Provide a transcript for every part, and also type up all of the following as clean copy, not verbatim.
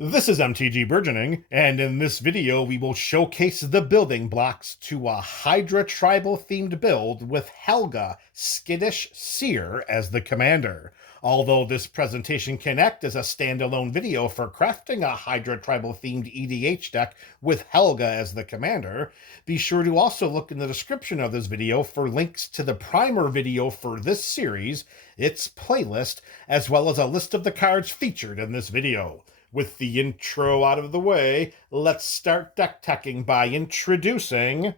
This is MTG Burgeoning, and in this video we will showcase the building blocks to a Hydra tribal themed build with Helga, Skittish Seer as the commander. Although this presentation can act as a standalone video for crafting a Hydra tribal themed EDH deck with Helga as the commander, be sure to also look in the description of this video for links to the primer video for this series, its playlist, as well as a list of the cards featured in this video. With the intro out of the way, let's start deck teching by introducing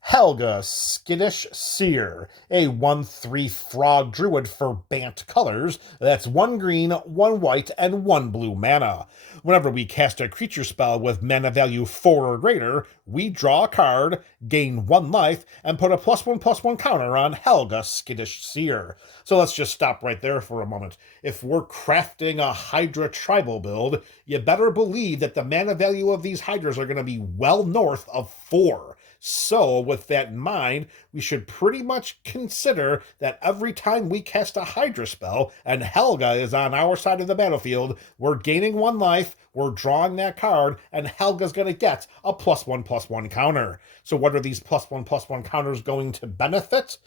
Helga, Skittish Seer, a 1/3 frog druid for Bant colors. That's 1 green, 1 white, and 1 blue mana. Whenever we cast a creature spell with mana value 4 or greater, we draw a card, gain 1 life, and put a +1/+1 counter on Helga, Skittish Seer. So let's just stop right there for a moment. If we're crafting a Hydra tribal build, you better believe that the mana value of these Hydras are going to be well north of 4. So, with that in mind, we should pretty much consider that every time we cast a Hydra spell and Helga is on our side of the battlefield, we're gaining 1 life, we're drawing that card, and Helga's going to get a +1/+1 counter. So what are these +1/+1 counters going to benefit?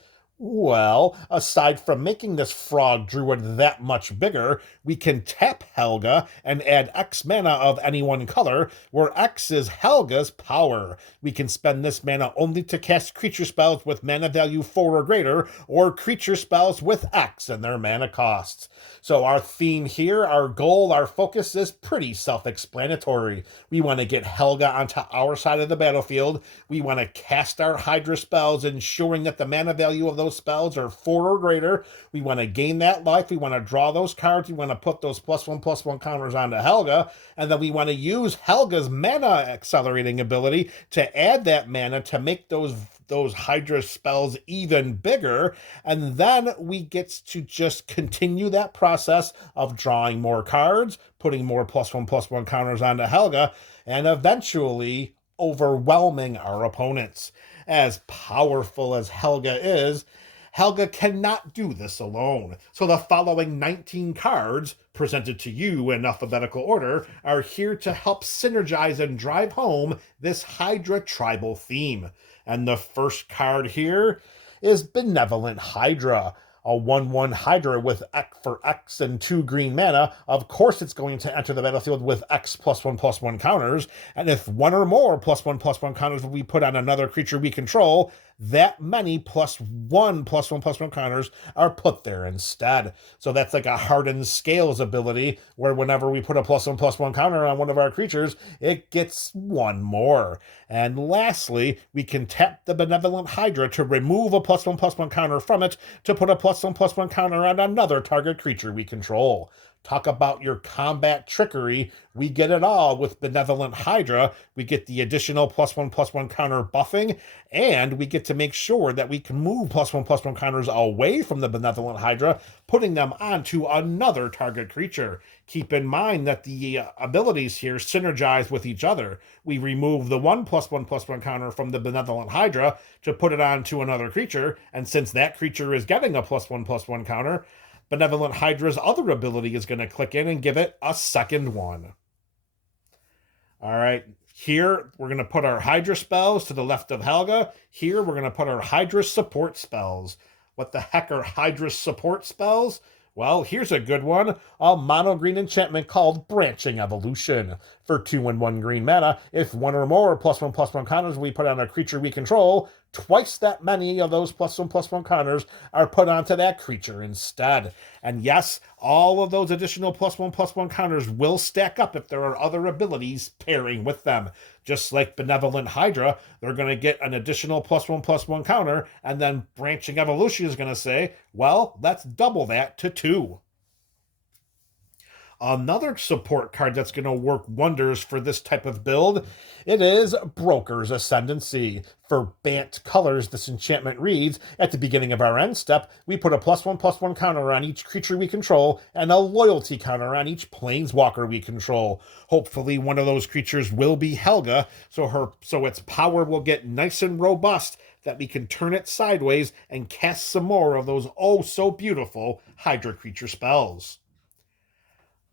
Well, aside from making this frog druid that much bigger, we can tap Helga and add X mana of any one color, where X is Helga's power. We can spend this mana only to cast creature spells with mana value 4 or greater, or creature spells with X in their mana costs. So our theme here, our goal, our focus is pretty self-explanatory. We want to get Helga onto our side of the battlefield. We want to cast our Hydra spells, ensuring that the mana value of those spells are 4 or greater. We want to gain that life. We want to draw those cards. We want to put those +1/+1 counters onto Helga. And then we want to use Helga's mana accelerating ability to add that mana to make those Hydra spells even bigger. And then we get to just continue that process of drawing more cards, putting more +1/+1 counters onto Helga, and eventually overwhelming our opponents. As powerful as Helga is, Helga cannot do this alone. So the following 19 cards, presented to you in alphabetical order, are here to help synergize and drive home this Hydra tribal theme. And the first card here is Benevolent Hydra, a 1/1 Hydra with X for X and 2 green mana. Of course it's going to enter the battlefield with X +1/+1 counters, and if 1 or more +1/+1 counters will be put on another creature we control, that many +1/+1 counters are put there instead. So that's like a hardened scales ability, where whenever we put a +1/+1 counter on one of our creatures, it gets 1 more. And lastly, we can tap the Benevolent Hydra to remove a +1/+1 counter from it to put a +1/+1 counter on another target creature we control. Talk about your combat trickery. We get it all with Benevolent Hydra. We get the additional +1/+1 counter buffing, and we get to make sure that we can move +1/+1 counters away from the Benevolent Hydra, putting them onto another target creature. Keep in mind that the abilities here synergize with each other. We remove the 1 +1/+1 counter from the Benevolent Hydra to put it onto another creature, and since that creature is getting a +1/+1 counter, Benevolent Hydra's other ability is going to click in and give it a second one. All right, here we're going to put our Hydra spells to the left of Helga. Here we're going to put our Hydra support spells. What the heck are Hydra support spells? Well, here's a good one. A mono green enchantment called Branching Evolution. For 2 and 1 green mana, if 1 or more +1/+1 counters we put on a creature we control, twice that many of those +1/+1 counters are put onto that creature instead. And yes, all of those additional +1/+1 counters will stack up if there are other abilities pairing with them. Just like Benevolent Hydra, they're going to get an additional +1/+1 counter, and then Branching Evolution is going to say, well, let's double that to 2. Another support card that's going to work wonders for this type of build, it is Broker's Ascendancy. For Bant colors, this enchantment reads, at the beginning of our end step, we put a +1/+1 counter on each creature we control and a loyalty counter on each planeswalker we control. Hopefully one of those creatures will be Helga, so its power will get nice and robust, that we can turn it sideways and cast some more of those oh so beautiful Hydra creature spells.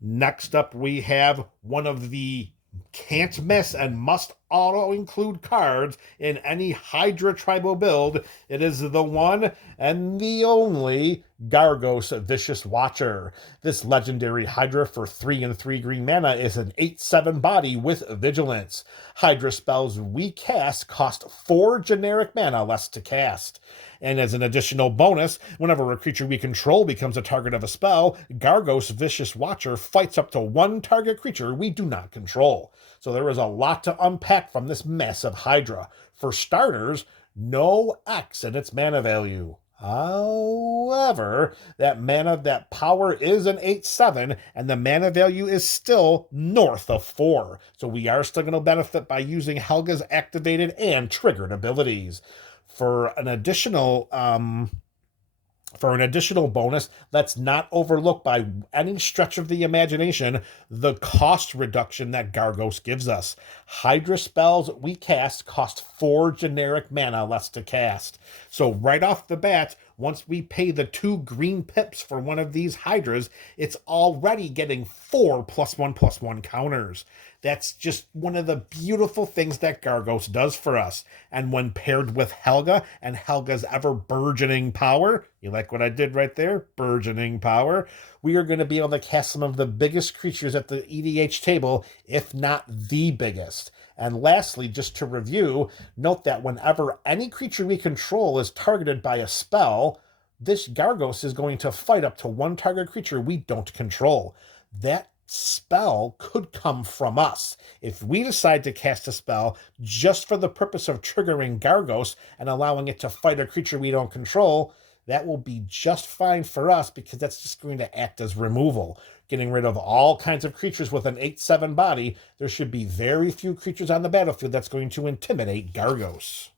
Next up, we have one of the can't miss and must auto include cards in any Hydra tribal build. It is the one and the only Gargos Vicious Watcher. This legendary Hydra for 3 and 3 green mana is an 8/7 body with Vigilance. Hydra spells we cast cost 4 generic mana less to cast. And as an additional bonus, whenever a creature we control becomes a target of a spell, Gargos Vicious Watcher fights up to 1 target creature we do not control. So there is a lot to unpack from this massive Hydra. For starters, no X in its mana value. However, that power is an 8/7, and the mana value is still north of 4. So we are still going to benefit by using Helga's activated and triggered abilities. For an additional bonus, let's not overlook by any stretch of the imagination the cost reduction that Gargos gives us. Hydra spells we cast cost 4 generic mana less to cast. So right off the bat, once we pay the 2 green pips for one of these Hydras, it's already getting 4 +1/+1 counters. That's just one of the beautiful things that Gargos does for us. And when paired with Helga and Helga's ever burgeoning power, you like what I did right there? Burgeoning power. We are going to be able to cast some of the biggest creatures at the EDH table, if not the biggest. And lastly, just to review, note that whenever any creature we control is targeted by a spell, this Gargos is going to fight up to 1 target creature we don't control. That spell could come from us. If we decide to cast a spell just for the purpose of triggering Gargos and allowing it to fight a creature we don't control, that will be just fine for us because that's just going to act as removal. Getting rid of all kinds of creatures with an 8/7 body, there should be very few creatures on the battlefield that's going to intimidate Gargos.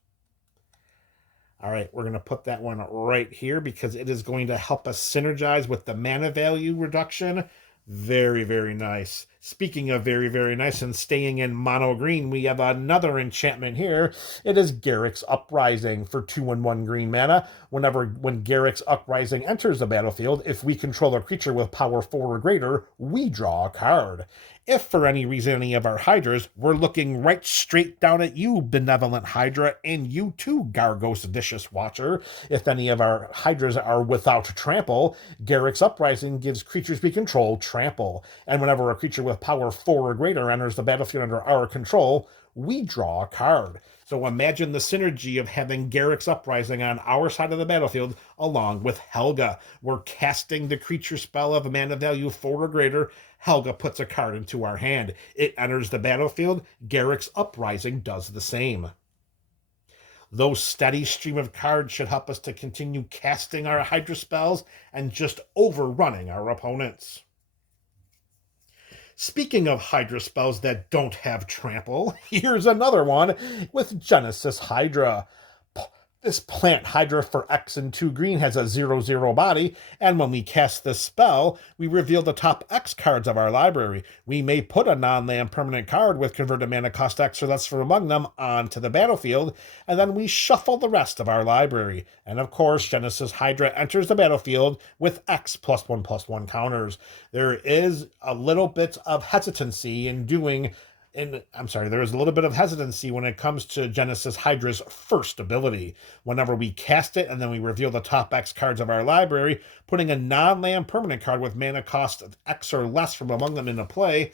All right, we're going to put that one right here because it is going to help us synergize with the mana value reduction. Very, very nice. Speaking of very, very nice and staying in mono green, we have another enchantment here. It is Garruk's Uprising for 2 and 1 green mana. When Garruk's Uprising enters the battlefield, if we control a creature with power 4 or greater, we draw a card. If for any reason any of our Hydras, we're looking right straight down at you, Benevolent Hydra, and you too, Gargos Vicious Watcher. If any of our Hydras are without trample, Garruk's Uprising gives creatures we control trample. And whenever a creature with power 4 or greater enters the battlefield under our control, we draw a card. So imagine the synergy of having Garruk's Uprising on our side of the battlefield along with Helga. We're casting the creature spell of a mana value 4 or greater. Helga puts a card into our hand. It enters the battlefield. Garruk's Uprising does the same. Those steady stream of cards should help us to continue casting our Hydra spells and just overrunning our opponents. Speaking of Hydra spells that don't have trample, here's another one with Genesis Hydra. This plant Hydra for X and 2 green has a 0/0 body, and when we cast this spell, we reveal the top X cards of our library. We may put a non-land permanent card with converted mana cost X or less from among them onto the battlefield, and then we shuffle the rest of our library. And of course, Genesis Hydra enters the battlefield with X +1/+1 counters. There is a little bit of hesitancy there is a little bit of hesitancy when it comes to Genesis Hydra's first ability. Whenever we cast it and then we reveal the top X cards of our library, putting a non-land permanent card with mana cost of X or less from among them into play,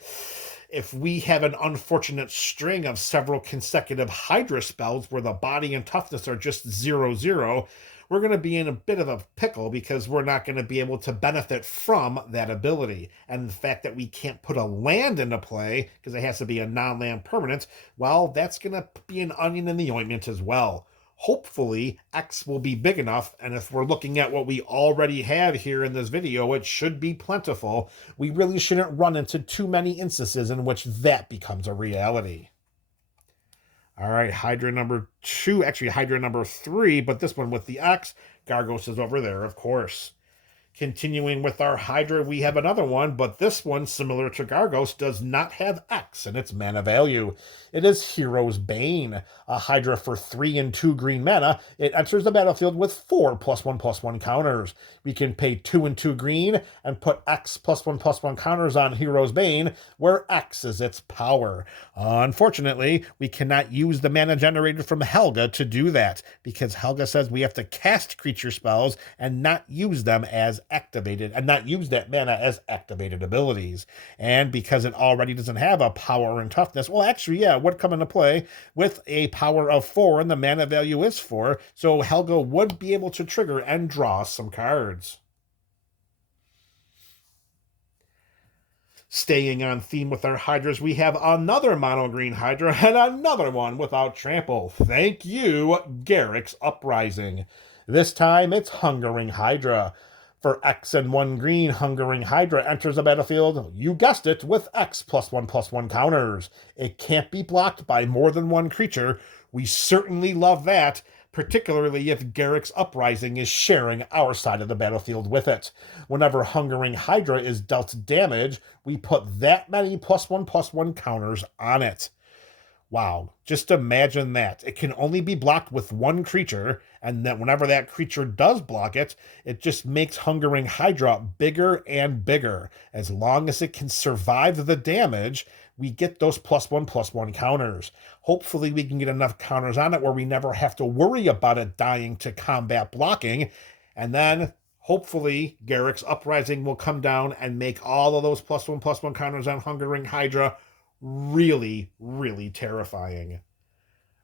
if we have an unfortunate string of several consecutive Hydra spells where the body and toughness are just 0/0, we're going to be in a bit of a pickle because we're not going to be able to benefit from that ability. And the fact that we can't put a land into play because it has to be a non-land permanent, well, that's going to be an onion in the ointment as well. Hopefully, X will be big enough, and if we're looking at what we already have here in this video, it should be plentiful. We really shouldn't run into too many instances in which that becomes a reality. All right, Hydra number 3, but this one with the X. Gargos is over there, of course. Continuing with our Hydra, we have another one, but this one, similar to Gargos, does not have X in its mana value. It is Hero's Bane, a Hydra for 3 and 2 green mana. It enters the battlefield with 4 +1/+1 counters. We can pay 2 and 2 green and put X +1/+1 counters on Hero's Bane, where X is its power. Unfortunately, we cannot use the mana generated from Helga to do that, because Helga says we have to cast creature spells and not use them as activated, and not use that mana as activated abilities. And because it already doesn't have a power and toughness, well, actually, yeah, it would come into play with a power of 4, and the mana value is 4, so Helga would be able to trigger and draw some cards. Staying on theme with our Hydras, we have another mono green Hydra and another one without trample. Thank you, Garruk's Uprising. This time it's Hungering Hydra. For X and 1 green, Hungering Hydra enters the battlefield, you guessed it, with X +1/+1 counters. It can't be blocked by more than one creature. We certainly love that, particularly if Garruk's Uprising is sharing our side of the battlefield with it. Whenever Hungering Hydra is dealt damage, we put that many +1/+1 counters on it. Wow, just imagine that. It can only be blocked with one creature, and then whenever that creature does block it, it just makes Hungering Hydra bigger and bigger. As long as it can survive the damage, we get those +1/+1 counters. Hopefully we can get enough counters on it where we never have to worry about it dying to combat blocking, and then hopefully Garruk's Uprising will come down and make all of those +1/+1 counters on Hungering Hydra really, really terrifying.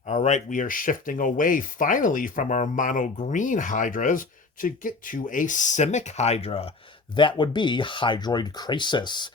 All right, we are shifting away finally from our mono green Hydras to get to a Simic Hydra. That would be Hydroid Krasis,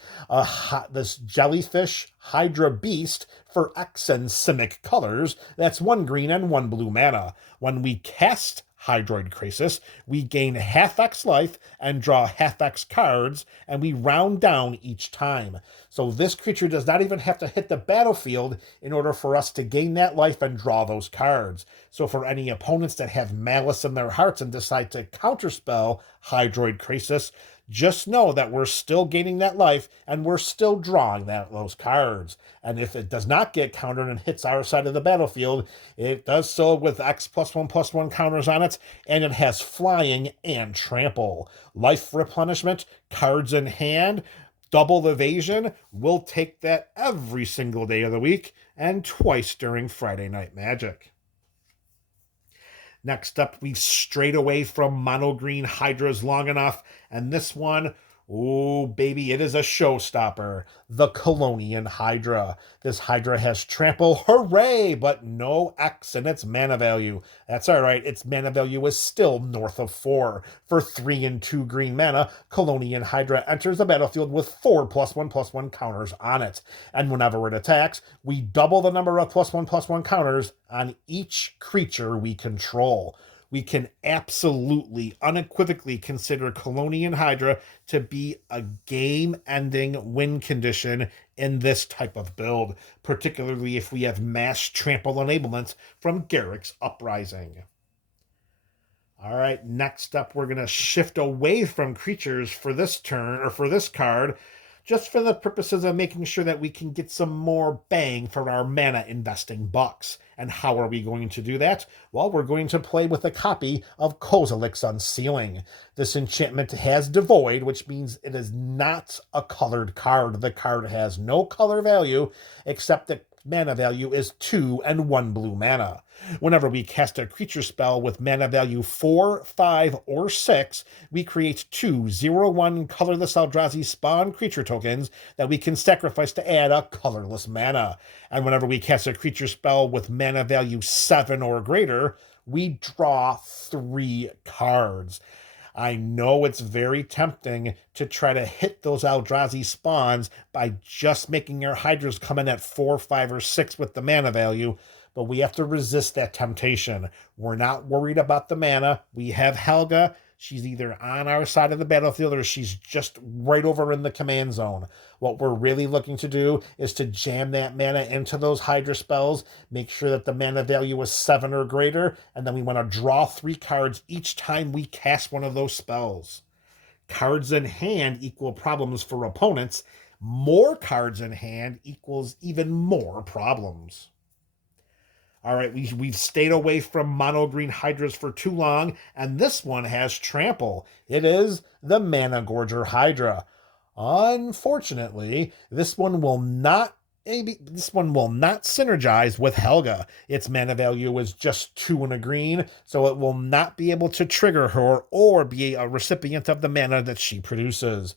this jellyfish Hydra beast for X and Simic colors. That's 1 green and 1 blue mana. When we cast Hydroid Krasis, we gain half X life and draw half X cards, and we round down each time. So this creature does not even have to hit the battlefield in order for us to gain that life and draw those cards. So for any opponents that have malice in their hearts and decide to counterspell Hydroid Krasis, just know that we're still gaining that life and we're still drawing those cards. And if it does not get countered and hits our side of the battlefield, it does so with X +1/+1 counters on it, and it has flying and trample. Life replenishment, cards in hand, double evasion. We'll take that every single day of the week and twice during Friday Night Magic. Next up, we've strayed away from mono green Hydras long enough, and this one, oh baby, it is a showstopper. The Colonian Hydra. This Hydra has trample, hooray, but no X in its mana value. That's all right, its mana value is still north of 4. For 3 and 2 green mana, Colonian Hydra enters the battlefield with 4 +1/+1 counters on it. And whenever it attacks, we double the number of +1/+1 counters on each creature we control. We can absolutely, unequivocally consider Colonian Hydra to be a game-ending win condition in this type of build, particularly if we have mass trample enablement from Garruk's Uprising. All right, next up, we're going to shift away from creatures for this turn, or for this card, just for the purposes of making sure that we can get some more bang for our mana investing bucks. And how are we going to do that? Well, we're going to play with a copy of Kozilek's Unsealing. This enchantment has Devoid, which means it is not a colored card. The card has no color value, except that mana value is 2 and 1 blue mana. Whenever we cast a creature spell with mana value 4, 5, or 6, we create 2 0/1 colorless Eldrazi spawn creature tokens that we can sacrifice to add a colorless mana. And whenever we cast a creature spell with mana value 7 or greater, we draw 3 cards. I know it's very tempting to try to hit those Eldrazi spawns by just making our Hydras come in at 4, 5, or 6 with the mana value, but we have to resist that temptation. We're not worried about the mana. We have Helga. She's either on our side of the battlefield or she's just right over in the command zone. What we're really looking to do is to jam that mana into those Hydra spells, make sure that the mana value is 7 or greater, and then we want to draw 3 cards each time we cast one of those spells. Cards in hand equal problems for opponents. More cards in hand equals even more problems. All right, we've stayed away from mono green Hydras for too long, and this one has trample. It is the Mana Gorger Hydra. Unfortunately, this one will not synergize with Helga. Its mana value is just 2 and a green, so it will not be able to trigger her or be a recipient of the mana that she produces.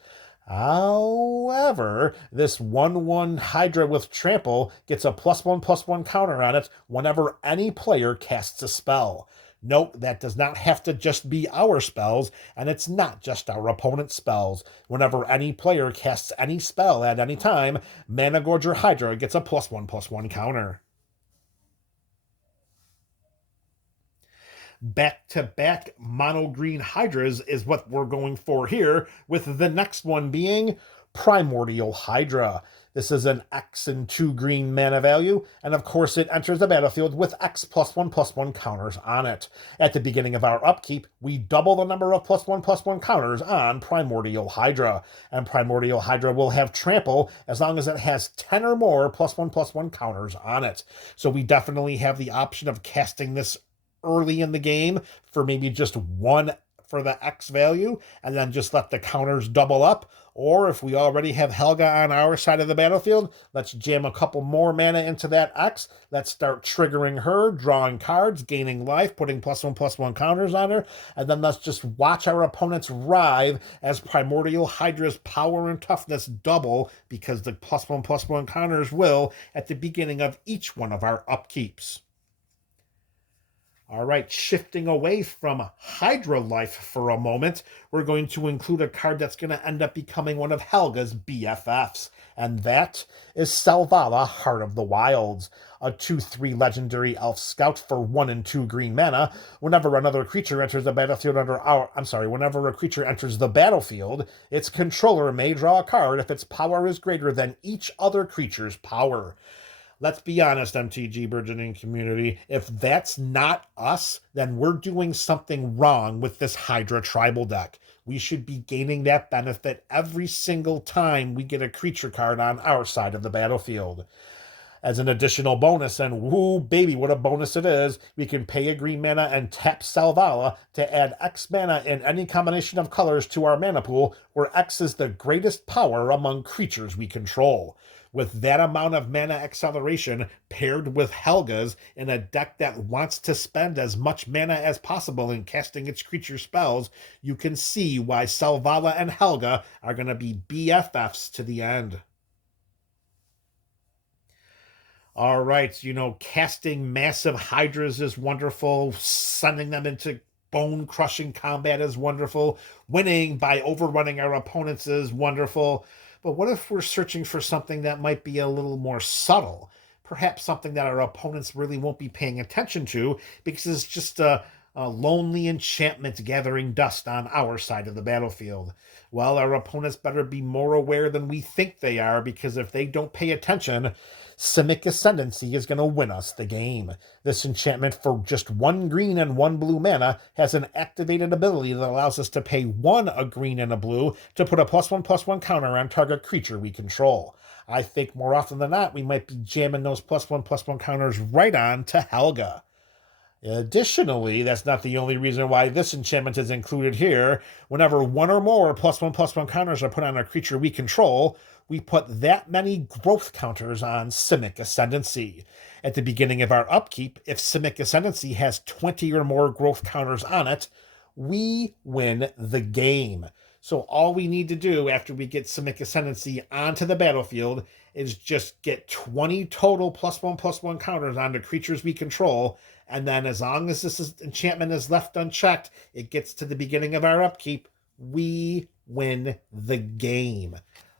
However, this 1/1 Hydra with trample gets a +1/+1 counter on it whenever any player casts a spell. Note, that does not have to just be our spells, and it's not just our opponent's spells. Whenever any player casts any spell at any time, Mana Gorger Hydra gets a +1/+1 counter. Back-to-back mono green Hydras is what we're going for here, with the next one being Primordial Hydra. This is an X and 2 green mana value, and of course it enters the battlefield with X +1/+1 counters on it. At the beginning of our upkeep, we double the number of +1/+1 counters on Primordial Hydra, and Primordial Hydra will have trample as long as it has 10 or more +1/+1 counters on it. So we definitely have the option of casting this early in the game for maybe just 1 for the X value, and then just let the counters double up. Or if we already have Helga on our side of the battlefield, let's jam a couple more mana into that X. Let's start triggering her, drawing cards, gaining life, putting +1/+1 counters on her, and then let's just watch our opponents writhe as Primordial Hydra's power and toughness double, because the +1/+1 counters will at the beginning of each one of our upkeeps. All right, shifting away from Hydra life for a moment, we're going to include a card that's going to end up becoming one of Helga's BFFs, and that is Selvala, Heart of the Wilds, a 2/3 legendary elf scout for 1 and 2 green mana. Whenever a creature enters the battlefield, its controller may draw a card if its power is greater than each other creature's power. Let's be honest, MTG Burgeoning community, if that's not us, then we're doing something wrong with this Hydra tribal deck. We should be gaining that benefit every single time we get a creature card on our side of the battlefield. As an additional bonus, and woo baby, what a bonus it is, we can pay a green mana and tap Selvala to add X mana in any combination of colors to our mana pool, where X is the greatest power among creatures we control. With that amount of mana acceleration paired with Helga's in a deck that wants to spend as much mana as possible in casting its creature spells, you can see why Selvala and Helga are going to be BFFs to the end. All right, casting massive Hydras is wonderful. Sending them into bone-crushing combat is wonderful. Winning by overrunning our opponents is wonderful. But what if we're searching for something that might be a little more subtle? Perhaps something that our opponents really won't be paying attention to because it's just a lonely enchantment gathering dust on our side of the battlefield. Well, our opponents better be more aware than we think they are, because if they don't pay attention, Simic Ascendancy is going to win us the game. This enchantment for just 1 green and 1 blue mana has an activated ability that allows us to pay 1 a green and a blue to put a +1/+1 counter on target creature we control. I think more often than not, we might be jamming those +1/+1 counters right on to Helga. Additionally, that's not the only reason why this enchantment is included here. Whenever 1 or more +1/+1 counters are put on a creature we control, we put that many growth counters on Simic Ascendancy. At the beginning of our upkeep, if Simic Ascendancy has 20 or more growth counters on it, we win the game. So all we need to do after we get Simic Ascendancy onto the battlefield is just get 20 total +1/+1 counters onto creatures we control, and then as long as this enchantment is left unchecked, it gets to the beginning of our upkeep, we win the game.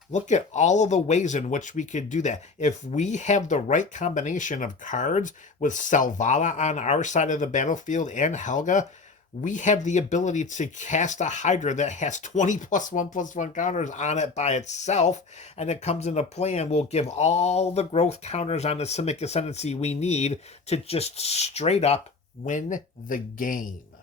Look at all of the ways in which we could do that. If we have the right combination of cards with Selvala on our side of the battlefield and Helga, we have the ability to cast a Hydra that has 20 +1/+1 counters on it by itself, and it comes into play and will give all the growth counters on the Simic Ascendancy we need to just straight up win the game.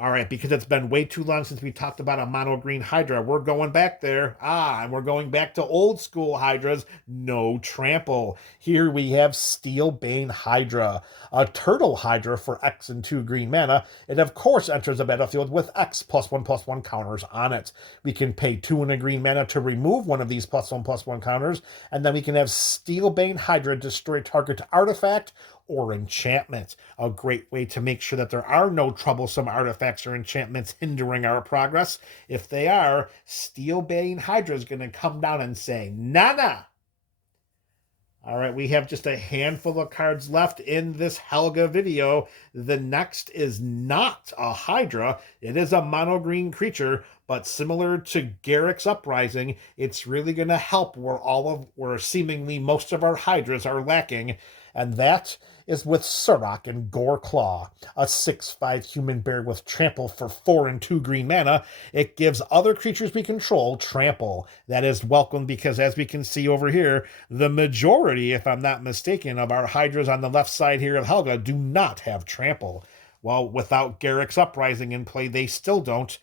All right, because it's been way too long since we talked about a mono green Hydra. We're going back there. And we're going back to old school Hydras. No trample. Here we have Steelbane Hydra, a turtle Hydra for X and 2 green mana. It of course enters the battlefield with X +1/+1 counters on it. We can pay 2 and a green mana to remove one of these +1/+1 counters, and then we can have Steelbane Hydra destroy target artifact or enchantment. A great way to make sure that there are no troublesome artifacts or enchantments hindering our progress. If they are, Steelbane Hydra is going to come down and say, "Nana." All right, we have just a handful of cards left in this Helga video. The next is not a Hydra. It is a mono green creature, but similar to Garrick's Uprising, it's really going to help where seemingly most of our Hydras are lacking, and that is with Surrak and Goreclaw, a 6/5 human bear with trample for 4 and 2 green mana. It gives other creatures we control trample. That is welcome because, as we can see over here, the majority, if I'm not mistaken, of our Hydras on the left side here of Helga do not have trample. Well, without Garrick's Uprising in play, they still don't.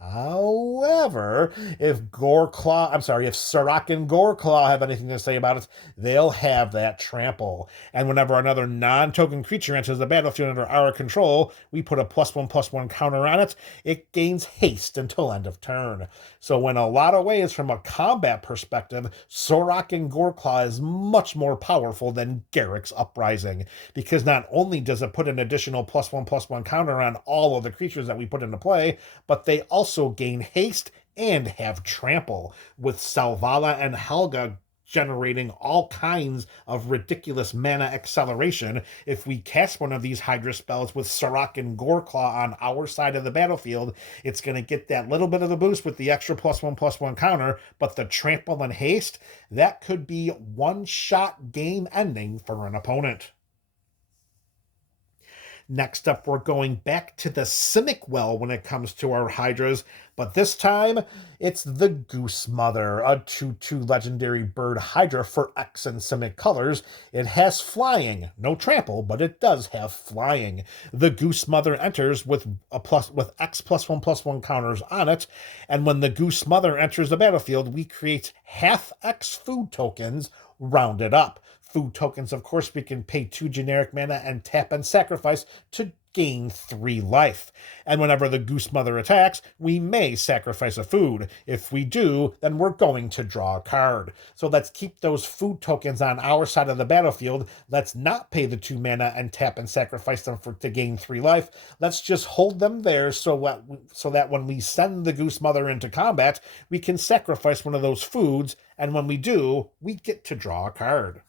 However, if Surrak and Goreclaw have anything to say about it, they'll have that trample. And whenever another non-token creature enters the battlefield under our control, we put a +1/+1 counter on it. It gains haste until end of turn. So in a lot of ways, from a combat perspective, Surrak and Goreclaw is much more powerful than Garrick's Uprising, because not only does it put an additional +1/+1 counter on all of the creatures that we put into play, but they also gain haste and have trample, with Selvala and Helga generating all kinds of ridiculous mana acceleration. If we cast one of these Hydra spells with Surrak and Goreclaw on our side of the battlefield, it's going to get that little bit of a boost with the extra +1/+1 counter, but the trample and haste, that could be one-shot game ending for an opponent. Next up, we're going back to the Simic Well when it comes to our Hydras, but this time it's the Goose Mother, a 2/2 legendary bird Hydra for X and Simic colors. It has flying, no trample, but it does have flying. The Goose Mother enters with X +1/+1 counters on it, and when the Goose Mother enters the battlefield, we create half X food tokens rounded up. Food tokens, of course, we can pay 2 generic mana and tap and sacrifice to gain 3 life. And whenever the Goose Mother attacks, we may sacrifice a food. If we do, then we're going to draw a card. So let's keep those food tokens on our side of the battlefield. Let's not pay the 2 mana and tap and sacrifice them to gain 3 life. Let's just hold them there so that when we send the Goose Mother into combat, we can sacrifice one of those foods, and when we do, we get to draw a card.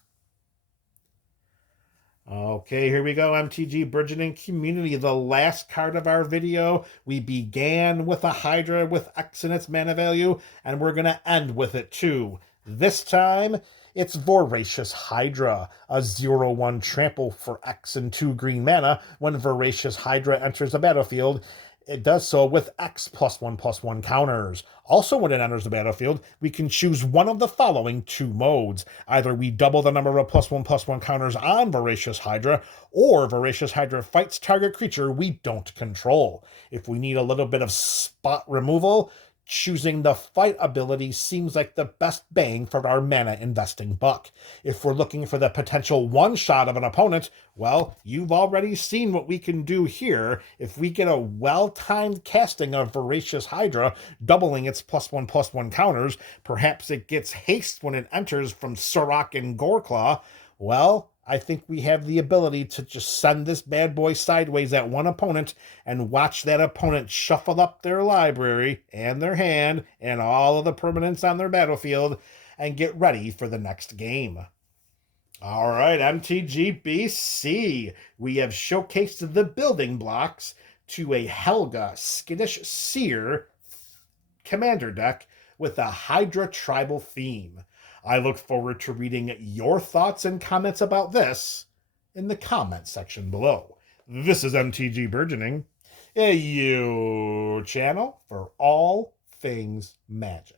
Okay, here we go, MTG Burgeoning Community, the last card of our video. We began with a Hydra with X in its mana value, and we're going to end with it too. This time, it's Voracious Hydra, a 0/1 trample for X and 2 green mana. When Voracious Hydra enters the battlefield, it does so with X +1/+1 counters. Also, when it enters the battlefield, we can choose one of the following 2 modes. Either we double the number of +1/+1 counters on Voracious Hydra, or Voracious Hydra fights target creature we don't control. If we need a little bit of spot removal, choosing the fight ability seems like the best bang for our mana investing buck. If we're looking for the potential one-shot of an opponent, well, you've already seen what we can do here. If we get a well-timed casting of Voracious Hydra, doubling its +1/+1 counters, perhaps it gets haste when it enters from Surrak and Goreclaw, well, I think we have the ability to just send this bad boy sideways at one opponent and watch that opponent shuffle up their library and their hand and all of the permanents on their battlefield and get ready for the next game. All right, MTG BC, we have showcased the building blocks to a Helga Skittish Seer commander deck with a Hydra tribal theme. I look forward to reading your thoughts and comments about this in the comment section below. This is MTG Burgeoning, a channel for all things magic.